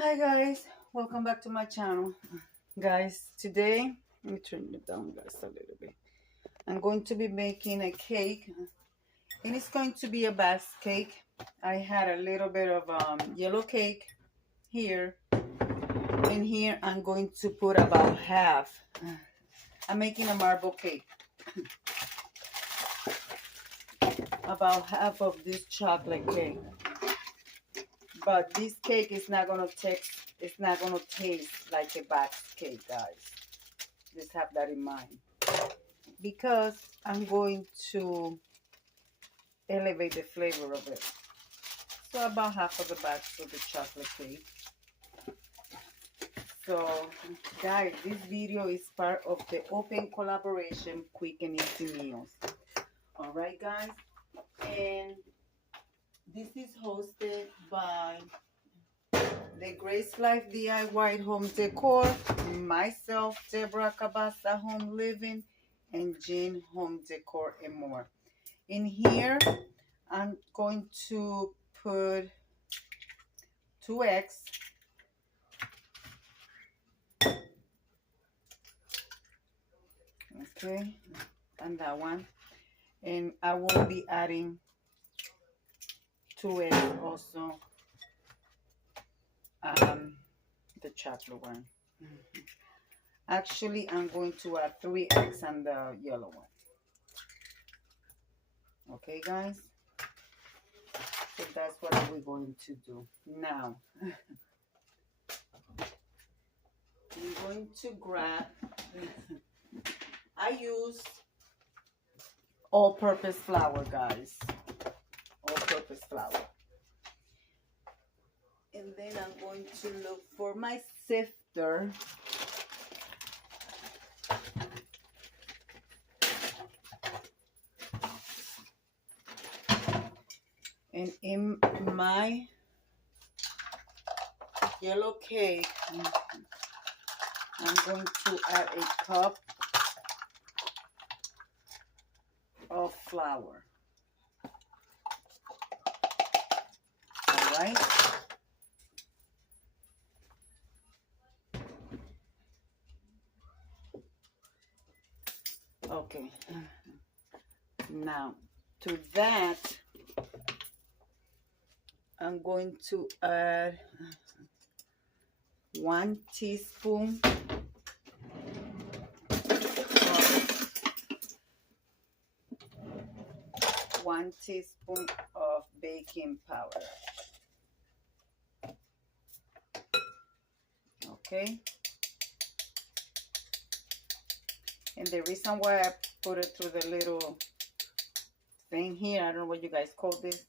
Hi guys, welcome back to my channel. Guys, today, let me turn it down guys a little bit. I'm going to be making a cake, and it's going to be a basque cake. I had a little bit of yellow cake here, and here I'm going to put about half. I'm making a marble cake. About half of this chocolate cake. But this cake is not gonna taste. It's not gonna taste like a basque cake, guys. Just have that in mind, because I'm going to elevate the flavor of it. So about half of the batch of the chocolate cake. So guys, this video is part of the open collaboration Quick and Easy Meals. All right guys, and this is hosted by the Grace Life DIY Home Decor, myself, Deborah Cabassa Home Living, and Jean Home Decor and more. In here, I'm going to put 2 eggs. Okay, and that one. And I will be adding 2 eggs also. The chocolate one. Actually, I'm going to add 3 eggs on the yellow one. Okay, guys? So that's what we're going to do. Now, I'm going to grab, I use all-purpose flour, guys. All-purpose flour. And then I'm going to look for my sifter. And in my yellow cake, I'm going to add a cup of flour. All right. Okay. Now, to that, I'm going to add 1 teaspoon of baking powder. Okay. And the reason why I put it through the little thing here, I don't know what you guys call this,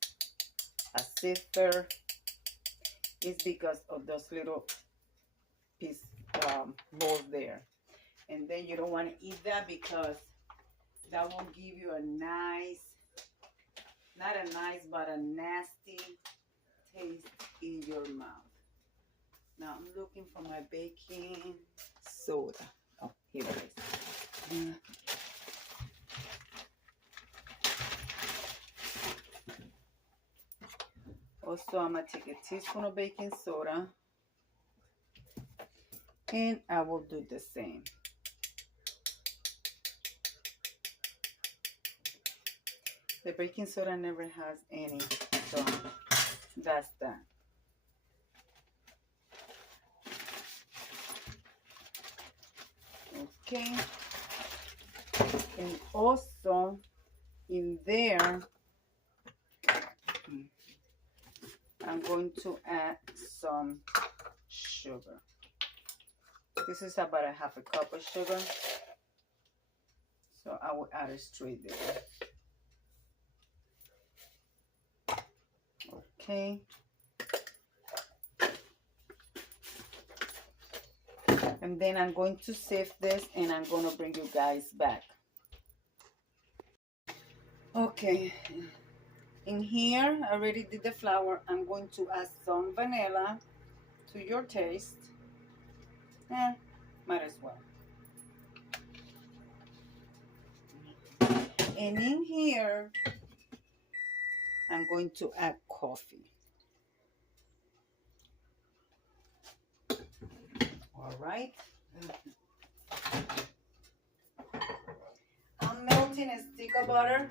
a sifter, is because of those little balls there. And then you don't want to eat that, because that will give you a nice, not a nice, but a nasty taste in your mouth. Now I'm looking for my baking soda. Oh, here it is. Also, I'm going to take a teaspoon of baking soda, and I will do the same. The baking soda never has any, so that's that. Okay. And also, in there, I'm going to add some sugar. This is about a half a cup of sugar, so I will add it straight there. Okay. And then I'm going to sift this, and I'm going to bring you guys back. Okay. In here, I already did the flour. I'm going to add some vanilla to your taste. Might as well. And in here, I'm going to add coffee. All right. I'm melting a stick of butter.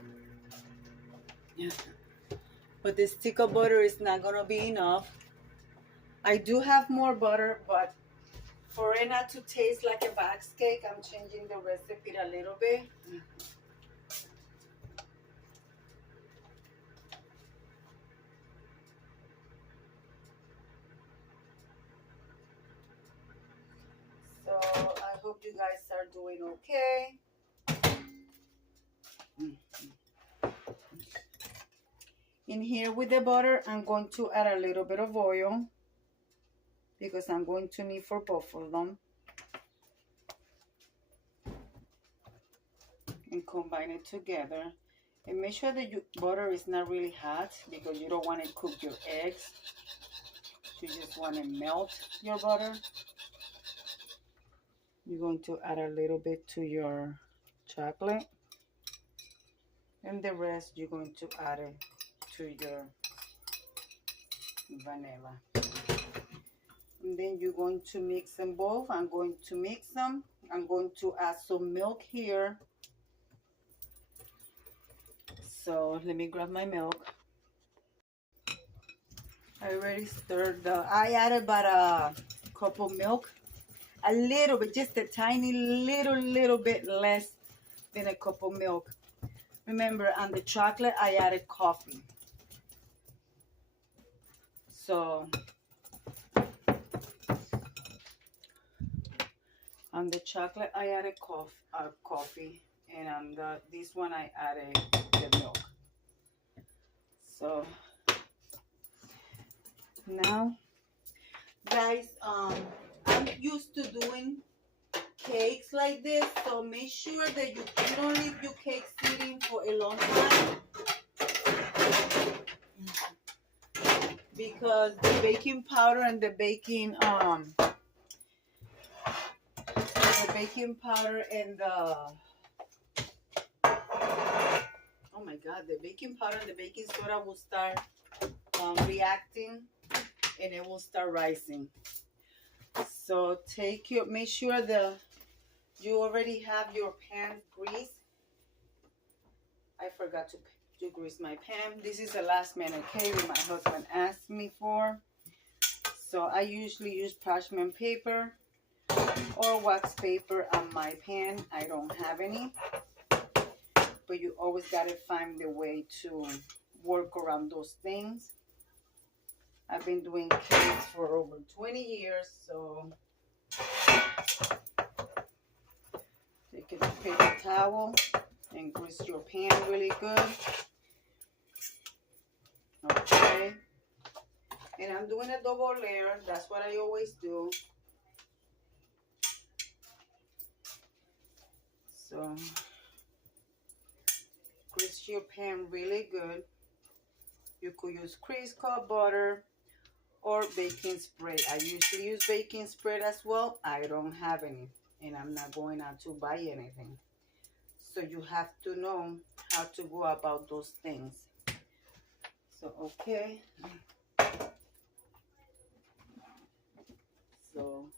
But the stick of butter is not gonna be enough. I do have more butter, but for it not to taste like a wax cake, I'm changing the recipe a little bit. So I hope you guys are doing okay. In here with the butter, I'm going to add a little bit of oil because I'm going to need for both of them. And combine it together. And make sure that your butter is not really hot because you don't want to cook your eggs. You just want to melt your butter. You're going to add a little bit to your chocolate. And the rest you're going to add it to your vanilla. And then you're going to mix them both. I'm going to mix them. I'm going to add some milk here. So let me grab my milk. I already stirred I added about a cup of milk. A little bit, just a tiny little bit less than a cup of milk. Remember, on the chocolate, I added coffee. So, on the chocolate, I added coffee. And on this one, I added the milk. So, now, guys, I'm used to doing cakes like this, so make sure that you don't leave your cake sitting for a long time because the baking powder and the baking powder and the oh my god, the baking powder and the baking soda will start reacting and it will start rising. So make sure you already have your pan greased. I forgot to grease my pan. This is a last minute cake that my husband asked me for. So I usually use parchment paper or wax paper on my pan. I don't have any. But you always gotta find the way to work around those things. I've been doing cakes for over 20 years, so take a paper towel and grease your pan really good. Okay. And I'm doing a double layer. That's what I always do. So grease your pan really good. You could use Crisco butter or baking spray. I usually use baking spray as well. I don't have any, and I'm not going out to buy anything. So you have to know how to go about those things. So, okay. So,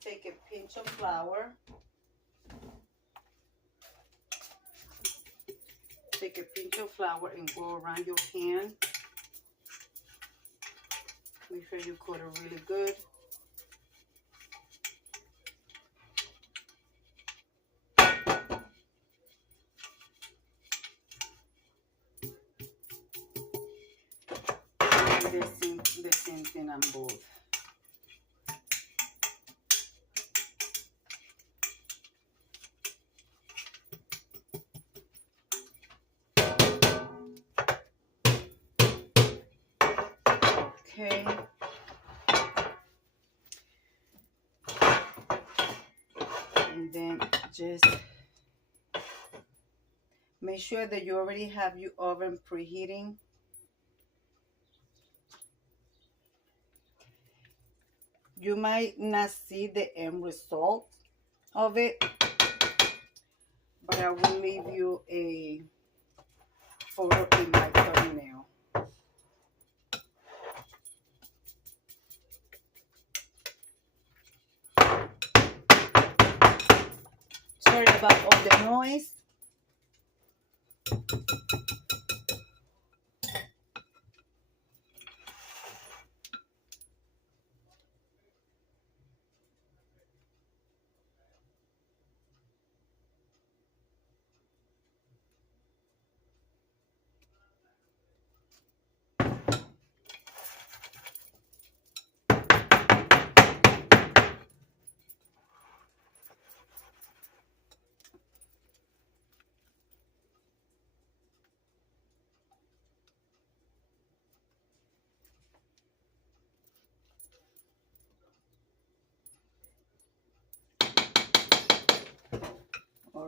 take a pinch of flour. Take a pinch of flour and go around your pan. Make sure you coat it really good. And the same thing on both. Okay. And then just make sure that you already have your oven preheating. You might not see the end result of it, but I will leave you a photo in my thumbnail.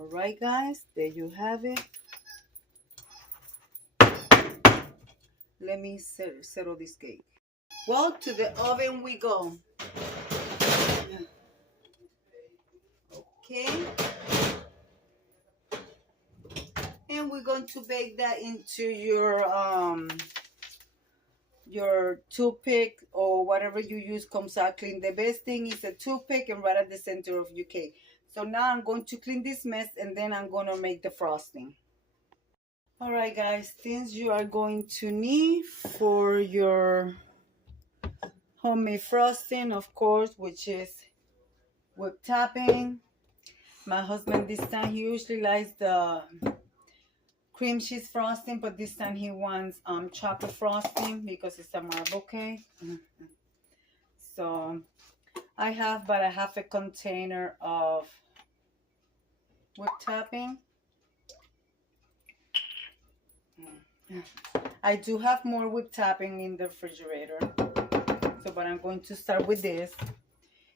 All right, guys, there you have it. Let me settle this cake. Well, to the oven we go. Okay. And we're going to bake that into your toothpick or whatever you use comes out clean. The best thing is a toothpick and right at the center of your cake. So now I'm going to clean this mess and then I'm going to make the frosting. All right, guys, things you are going to need for your homemade frosting, of course, which is whipped topping. My husband this time, he usually likes the cream cheese frosting, but this time he wants chocolate frosting because it's a marble cake. So I have about a half a container of whipped topping. I do have more whipped topping in the refrigerator, so but I'm going to start with this.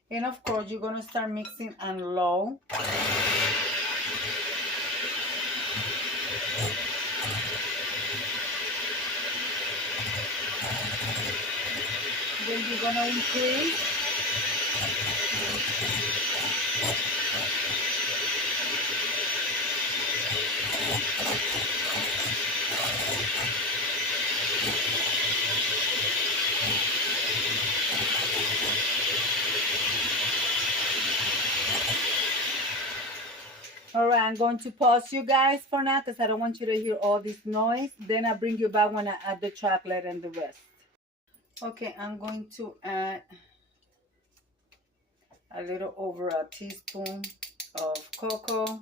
And of course you're going to start mixing on low. Then you're going to increase. All right, I'm going to pause you guys for now because I don't want you to hear all this noise. Then I'll bring you back when I add the chocolate and the rest. Okay, I'm going to add a little over a teaspoon of cocoa.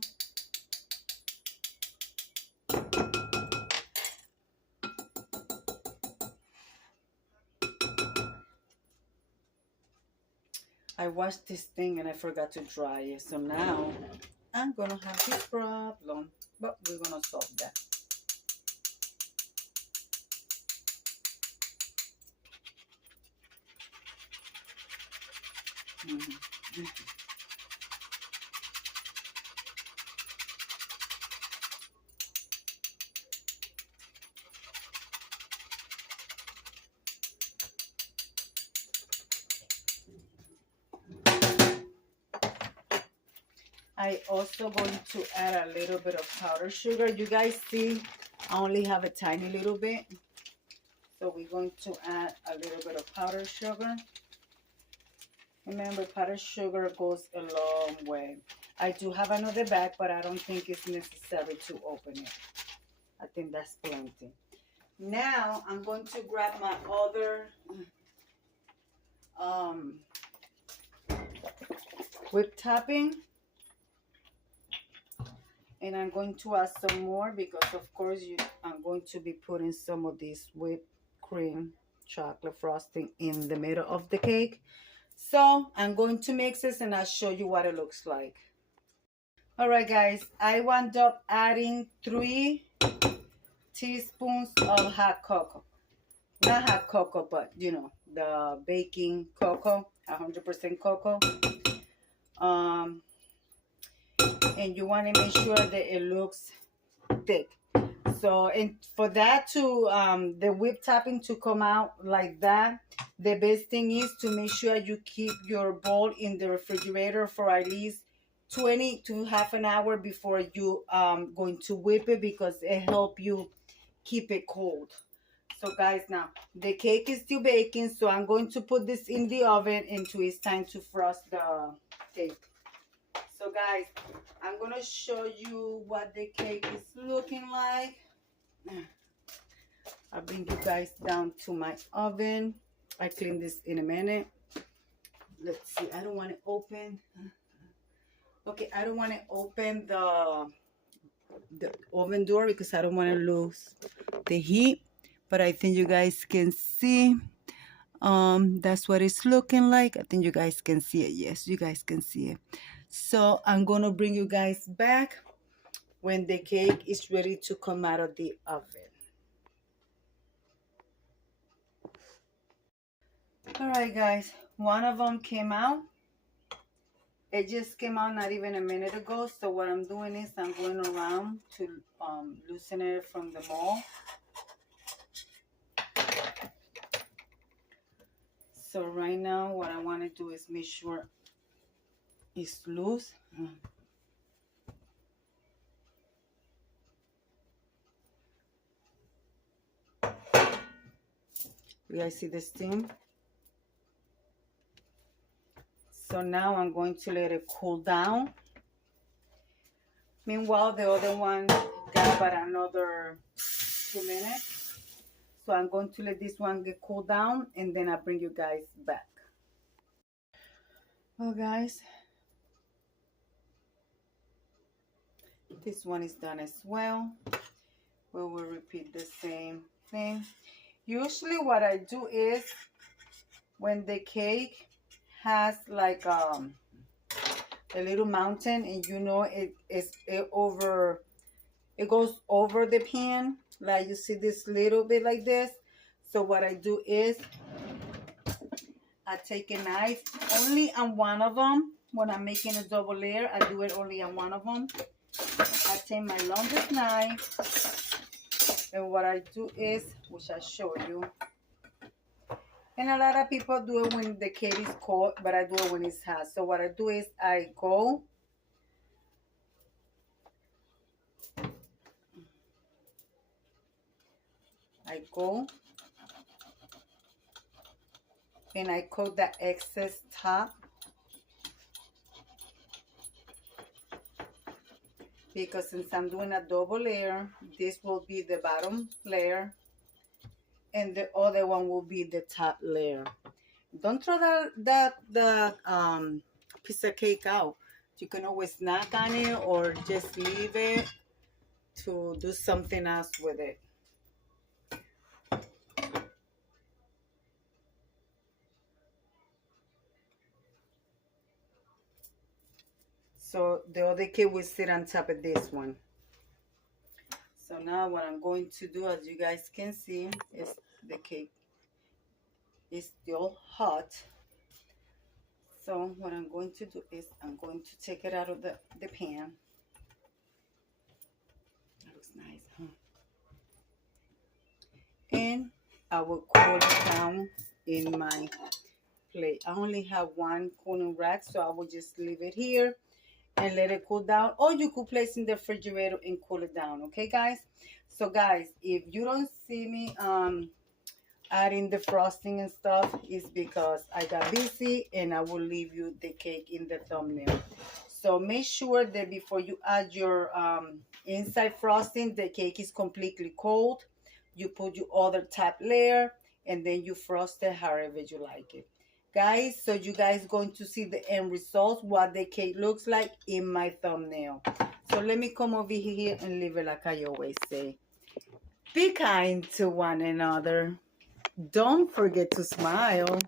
I washed this thing and I forgot to dry it. So now I'm going to have this problem, but we're going to solve that. I also going to add a little bit of powdered sugar. You guys see, I only have a tiny little bit. So we're going to add a little bit of powdered sugar. Remember, powdered sugar goes a long way. I do have another bag, but I don't think it's necessary to open it. I think that's plenty. Now, I'm going to grab my other whipped topping. And I'm going to add some more because, of course, I'm going to be putting some of this whipped cream chocolate frosting in the middle of the cake. So I'm going to mix this and I'll show you what it looks like. All right, guys, I wound up adding 3 teaspoons of hot cocoa. Not hot cocoa, but you know, the baking cocoa, 100% cocoa. And you want to make sure that it looks thick. So, and for that to the whipped topping to come out like that, the best thing is to make sure you keep your bowl in the refrigerator for at least 20 to half an hour before you going to whip it, because it helps you keep it cold. So guys, now the cake is still baking, so I'm going to put this in the oven until it's time to frost the cake. So guys, I'm going to show you what the cake is looking like. I'll bring you guys down to my oven. I clean this in a minute. Let's see, I don't want to open. Okay, I don't want to open the oven door because I don't want to lose the heat. But I think you guys can see. That's what it's looking like. I think you guys can see it. Yes, you guys can see it. So I'm going to bring you guys back when the cake is ready to come out of the oven. All right, guys, one of them came out It just came out not even a minute ago. So what I'm doing is I'm going around to loosen it from the mold. So right now what I want to do is make sure it's loose. You guys see the steam? So now I'm going to let it cool down. Meanwhile, the other one got about another 2 minutes. So I'm going to let this one get cooled down and then I'll bring you guys back. Well, guys, this one is done as well. We will repeat the same thing. Usually what I do is when the cake has like a little mountain and you know it goes over the pan, like you see this little bit like this. So what I do is I take a knife only on one of them. When I'm making a double layer, I do it only on one of them. I take my longest knife, and what I do is, which I show you, and a lot of people do it when the cake is cold, but I do it when it's hot. So what I do is I go and I coat the excess top, because since I'm doing a double layer, this will be the bottom layer and the other one will be the top layer. Don't throw the piece of cake out. You can always snack on it or just leave it to do something else with it. So the other cake will sit on top of this one. So now what I'm going to do, as you guys can see, is the cake is still hot. So what I'm going to do is I'm going to take it out of the pan. That looks nice, huh? And I will cool it down in my plate. I only have one cooling rack, so I will just leave it here and let it cool down, or you could place in the refrigerator and cool it down. Okay, guys? So guys, if you don't see me adding the frosting and stuff, is because I got busy, and I will leave you the cake in the thumbnail. So make sure that before you add your inside frosting, the cake is completely cold. You put your other top layer and then you frost it however you like it. Guys, so you guys going to see the end result, what the cake looks like in my thumbnail. So let me come over here and leave it like I always say. Be kind to one another. Don't forget to smile.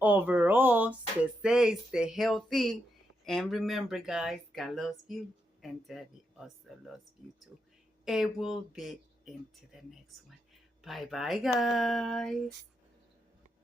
Overall, stay safe, stay healthy. And remember, guys, God loves you and Debbie also loves you too. It will be into the next one. Bye-bye, guys.